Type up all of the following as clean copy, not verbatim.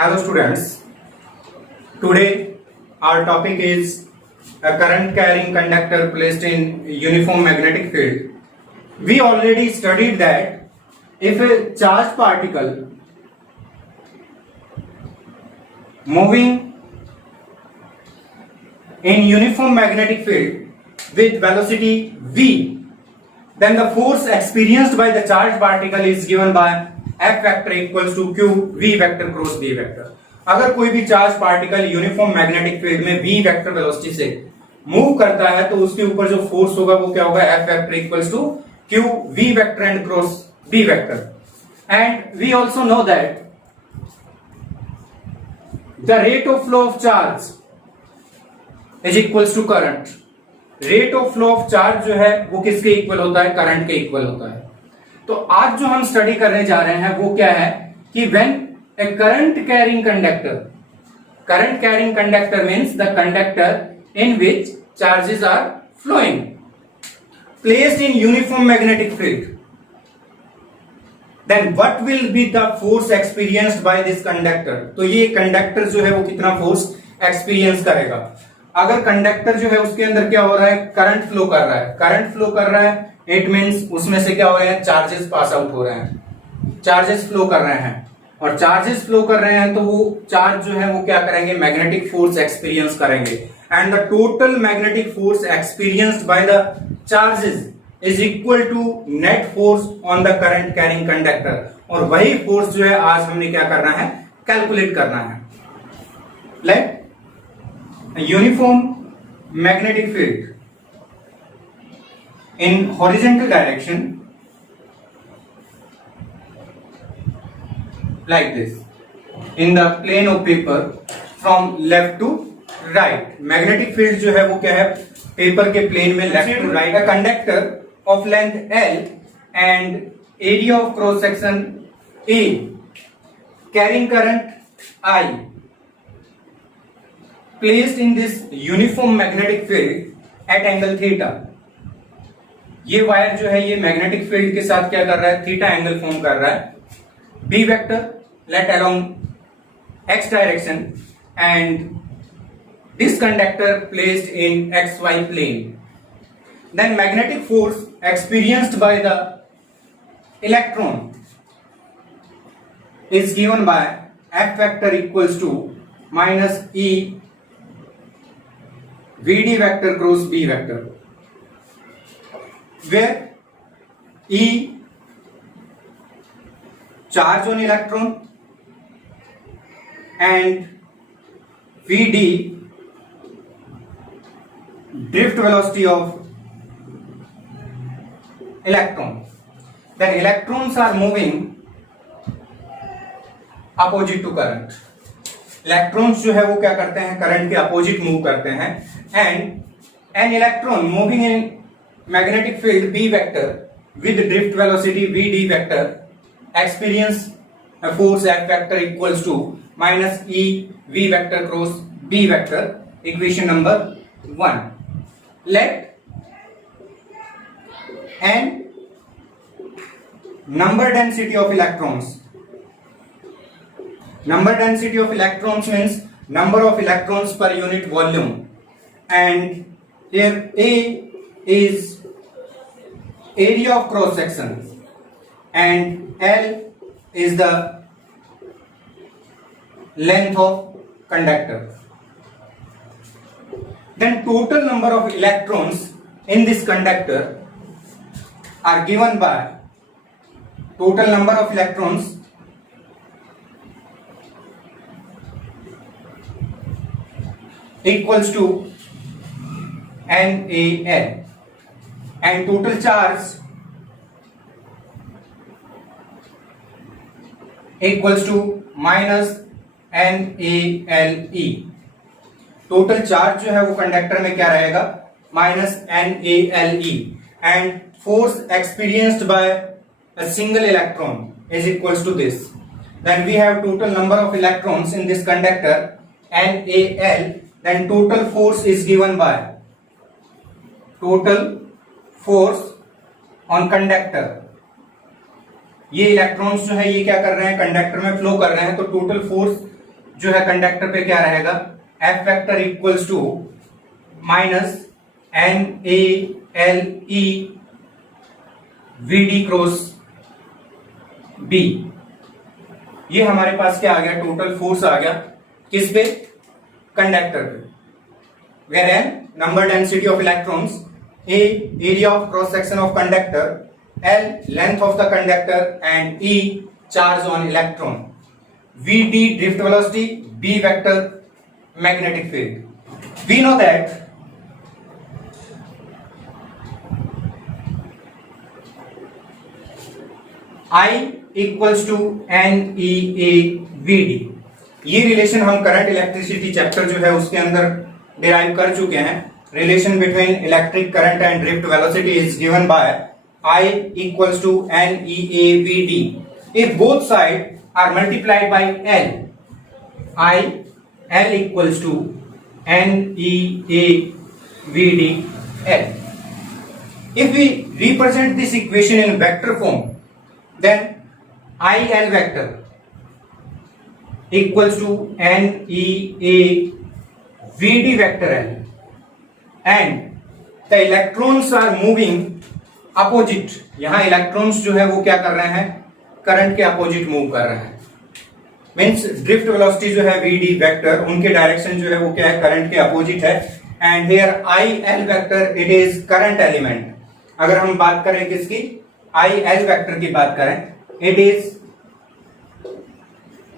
Hello students, today our topic is a current carrying conductor placed in uniform magnetic field. We already studied that if a charged particle moving in uniform magnetic field with velocity v, then the force experienced by the charged particle is given by F vector equals to Q V vector cross B vector. अगर कोई भी charge particle uniform magnetic field में V vector velocity से मूव करता है तो उसके ऊपर जो फोर्स होगा वो क्या होगा, F vector equals to Q V vector and cross B vector. And we also know that the rate of flow of charge is equals to current. Rate of flow of charge जो है वो किसके इक्वल होता है, करंट के इक्वल होता है. तो आज जो हम स्टडी करने जा रहे हैं वो क्या है कि when a current carrying conductor means the conductor in which charges are flowing placed in uniform magnetic field, then what will be the force experienced by this conductor. तो ये कंडक्टर जो है वो कितना फोर्स एक्सपीरियंस करेगा. अगर कंडक्टर जो है उसके अंदर क्या हो रहा है, करंट फ्लो कर रहा है, इट मीन्स उसमें से क्या हो रहे हैं, चार्जेस पास आउट हो रहे हैं, चार्जेस फ्लो कर रहे हैं. और चार्जेस फ्लो कर रहे हैं तो वो चार्ज जो है वो क्या करेंगे, मैग्नेटिक फोर्स एक्सपीरियंस करेंगे. And the total magnetic force experienced by the charges is equal to net force on the current carrying conductor. और वही फोर्स जो है आज हमने क्या करना है, कैलकुलेट करना है. Let uniform magnetic field in horizontal direction like this in the plane of paper from left to right. magnetic field जो है वो क्या है, पेपर के प्लेन में left to right. a conductor of length L and area of cross section A carrying current I placed in this uniform magnetic field at angle theta. ये वायर जो है ये मैग्नेटिक फील्ड के साथ क्या कर रहा है, थीटा एंगल फॉर्म कर रहा है. B vector let along X direction and this conductor placed in X Y plane. Then magnetic force experienced by the electron is given by F vector equals to minus E V D vector cross B vector, where E charge on electron and Vd drift velocity of electron. Then electrons are moving opposite to current. Electrons जो है वो क्या करते हैं, करंट के opposite move करते हैं. and an electron moving in magnetic field B vector with drift velocity Vd vector experience a force F vector equals to minus E V vector cross B vector. Equation number 1. Let n number density of electrons. Number density of electrons means number of electrons per unit volume, and here A is area of cross section and L is the length of conductor. Then total number of electrons in this conductor are given by total number of electrons equals to NaN. And total charge equals to minus NaLe. Total charge जो है वो conductor में क्या रहेगा, minus NaLe. And force experienced by a single electron is equals to this. Then we have total number of electrons in this conductor NaL. Then total force is given by total force on conductor. ये electrons जो है ये क्या कर रहे हैं, कंडक्टर में फ्लो कर रहे हैं, तो टोटल फोर्स जो है कंडक्टर पे क्या रहेगा, F vector equals to minus NaLe VD cross B। ये हमारे पास क्या आ गया, टोटल फोर्स आ गया किस पे, कंडक्टर पे। Where N number density of electrons, A area of cross section of conductor, L length of the conductor and E charge on electron, VD drift velocity, B vector magnetic field. We know that I equals to NeAVD। ये relation हम current electricity chapter जो है उसके अंदर derive कर चुके हैं। Relation between electric current and drift velocity is given by I equals to NeAVD। If both side are multiplied by L equals to NeAVD L। If we represent this equation in vector form, then IL vector equals to NeAVD vector L, and the electrons are moving opposite। यहां इलेक्ट्रॉन्स जो है वो क्या कर रहे हैं, करंट के opposite move कर रहे हैं। मीन्स ड्रिफ्ट वेलोसिटी जो है VD वेक्टर, उनके डायरेक्शन जो है वो क्या है, करंट के अपोजिट है। And here IL vector it is current element. अगर हम बात करें किसकी, IL वेक्टर की बात करें, it is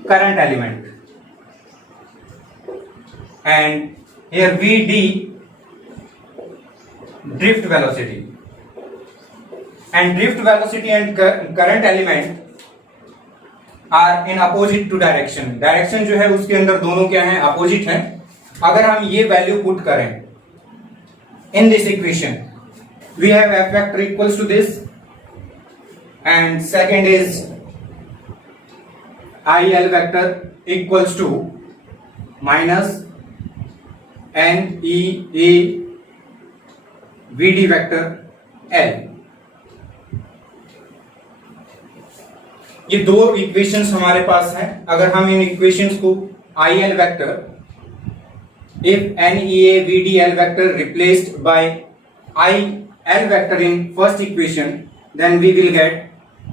current element. And here VD drift velocity, and drift velocity and current element are in opposite to direction. Direction जो है उसके अंदर दोनों क्या है, अपोजिट है। अगर हम ये वैल्यू पुट करें in this equation, we have F vector equals to this, and second is IL vector equals to minus NeAVD vector L। ये दो इक्वेशंस हमारे पास हैं। अगर हम इन इक्वेशंस को IL vector, if NeAVD L vector replaced by IL vector in first equation, then we will get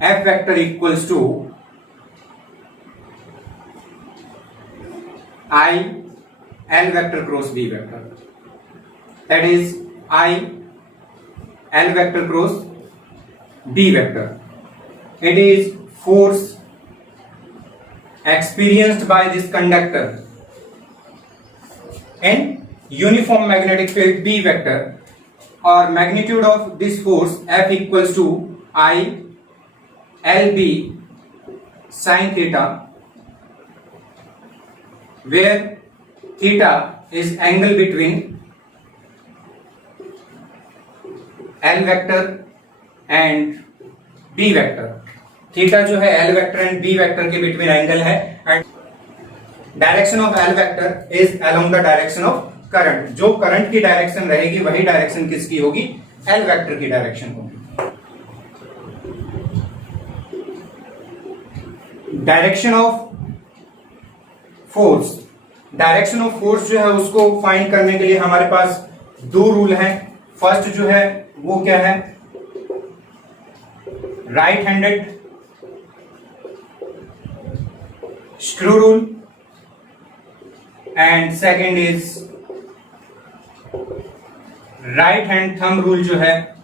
F vector equals to IL vector cross B vector, that is IL vector cross B vector। It is force experienced by this conductor in uniform magnetic field B vector, or magnitude of this force F equals to ILB sin theta, where theta is angle between L vector and B vector। Theta जो है L vector and B vector के between angle है, and direction of L vector is along the direction of current. जो करंट की डायरेक्शन रहेगी वही डायरेक्शन किसकी होगी, L वेक्टर की डायरेक्शन होगी। Direction of force, direction of force जो है उसको फाइंड करने के लिए हमारे पास दो रूल हैं। फर्स्ट जो है वो क्या है, right handed screw rule, and second is right hand thumb rule जो है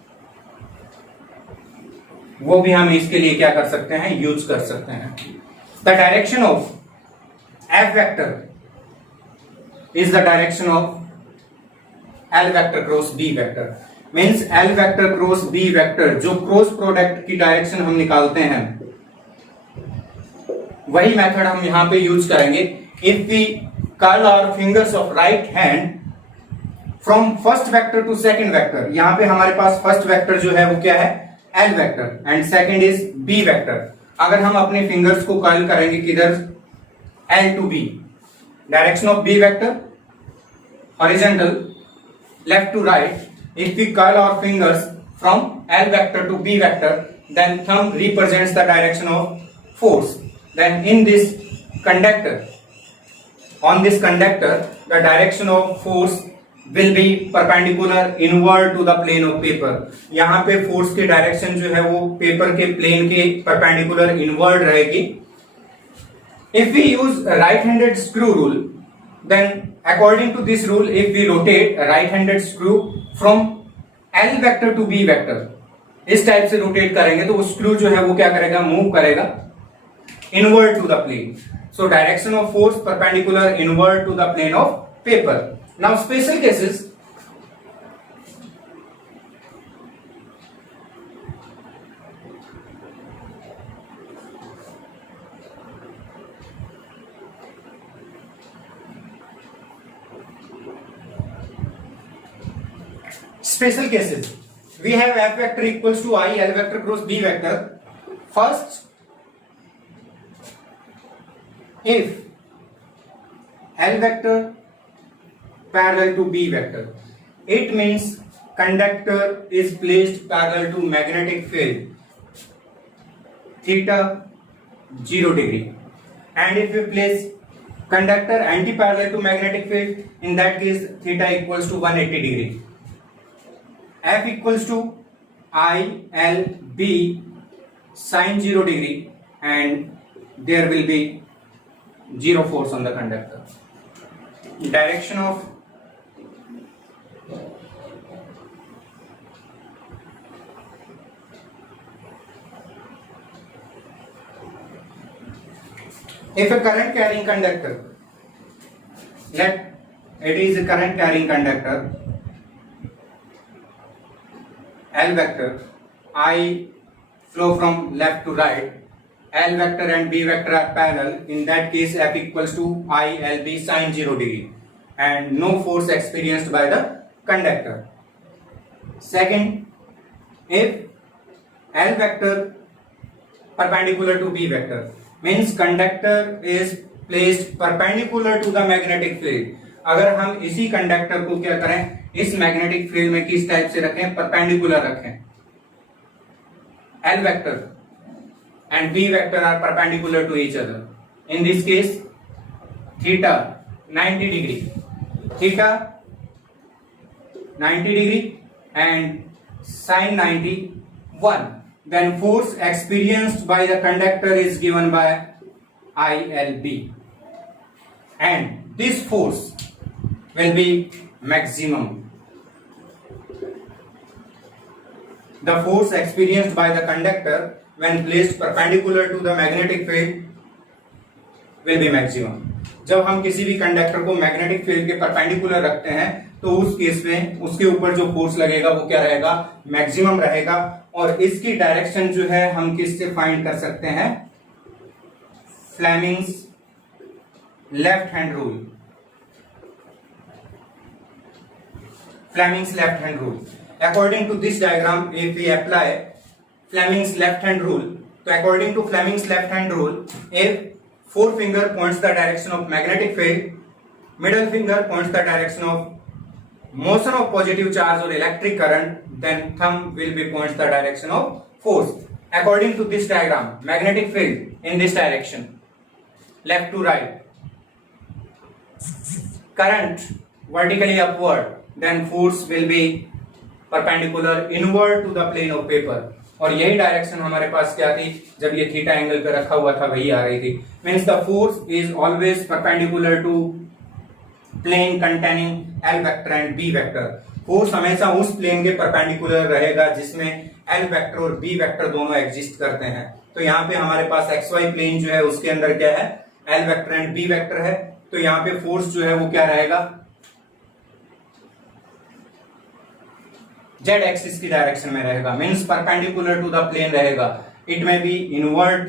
वो भी हम इसके लिए क्या कर सकते हैं, यूज कर सकते हैं। The direction of F vector is the direction of L vector cross B vector. Means L vector cross B vector, जो क्रॉस प्रोडक्ट की डायरेक्शन हम निकालते हैं, वही मेथड हम यहां पे यूज करेंगे। If we curl our fingers of right hand from first vector to second vector, यहां पे हमारे पास फर्स्ट वेक्टर जो है वो क्या है, L vector, and second is B vector. अगर हम अपने फिंगर्स को कर्ल करेंगे किधर, L to B, direction of B vector horizontal, left to right. If we curl our fingers from L vector to B vector, then thumb represents the direction of force। Then in this conductor, on this conductor, the direction of force will be perpendicular inward to the plane of paper. यहाँ पे फोर्स की डायरेक्शन जो है वो पेपर के प्लेन के perpendicular inward रहेगी. If we use a right-handed screw rule, then according to this rule, if we rotate a right-handed screw from L vector to B vector, इस टाइप से रोटेट करेंगे तो वो स्क्रू जो है वो क्या करेगा, मूव करेगा inward to the plane. So direction of force perpendicular inward to the plane of paper. Now special cases. Special cases. We have F vector equals to I, L vector cross B vector. First, if L vector parallel to B vector, it means conductor is placed parallel to magnetic field theta 0 degree, and if we place conductor anti-parallel to magnetic field, in that case theta equals to 180 degree. F equals to I L B sin 0 degree, and there will be zero force on the conductor. Direction of if a current carrying conductor, let it is a current carrying conductor, L vector, I flow from left to right, L vector and B vector are parallel, in that case F equals to I L B sin 0 degree, and no force experienced by the conductor. Second, if L vector perpendicular to B vector, means conductor is placed perpendicular to the magnetic field. अगर हम इसी कंडक्टर को क्या करें, इस magnetic field में किस टाइप से रखें, परपेंडिकुलर रखें. L vector and B vector are perpendicular to each other. In this case, theta 90 degree, theta 90 degree and sin 91. Then force experienced by the conductor is given by ILB, and this force will be maximum. The force experienced by the conductor when placed perpendicular to the magnetic field will be maximum. जब हम किसी भी कंडक्टर को magnetic field के परपेंडिकुलर रखते हैं तो उस केस में उसके ऊपर जो फोर्स लगेगा वो क्या रहेगा, मैक्सिमम रहेगा. और इसकी डायरेक्शन जो है हम किससे फाइंड कर सकते हैं, Fleming's left hand rule. Fleming's left hand rule. According to this diagram, if we apply Fleming's left hand rule, so according to Fleming's left hand rule, if forefinger points the direction of magnetic field, middle finger points the direction of motion of positive charge or electric current, then thumb will be points the direction of force. According to this diagram, magnetic field in this direction, left to right, current vertically upward, then force will be perpendicular inward to the plane of paper. और यही डायरेक्शन हमारे पास क्या थी, जब ये theta angle पे रखा हुआ था वही आ रही थी. Means the force is always perpendicular to plane containing L vector and B vector. Force हमेशा उस प्लेन के परपेंडिकुलर रहेगा जिसमें एल वेक्टर और बी वेक्टर दोनों एग्जिस्ट करते हैं. तो यहाँ पे हमारे पास एक्स वाई प्लेन जो है उसके अंदर क्या है, L vector and B vector है. तो यहाँ पे फोर्स जो है वो क्या रहेगा, जेड एक्सिस की डायरेक्शन में रहेगा. Means perpendicular to the plane रहेगा. It may be inward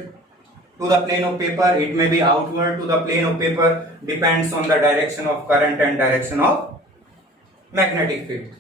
to the plane of paper, it may be outward to the plane of paper, depends on the direction of current and direction of magnetic field.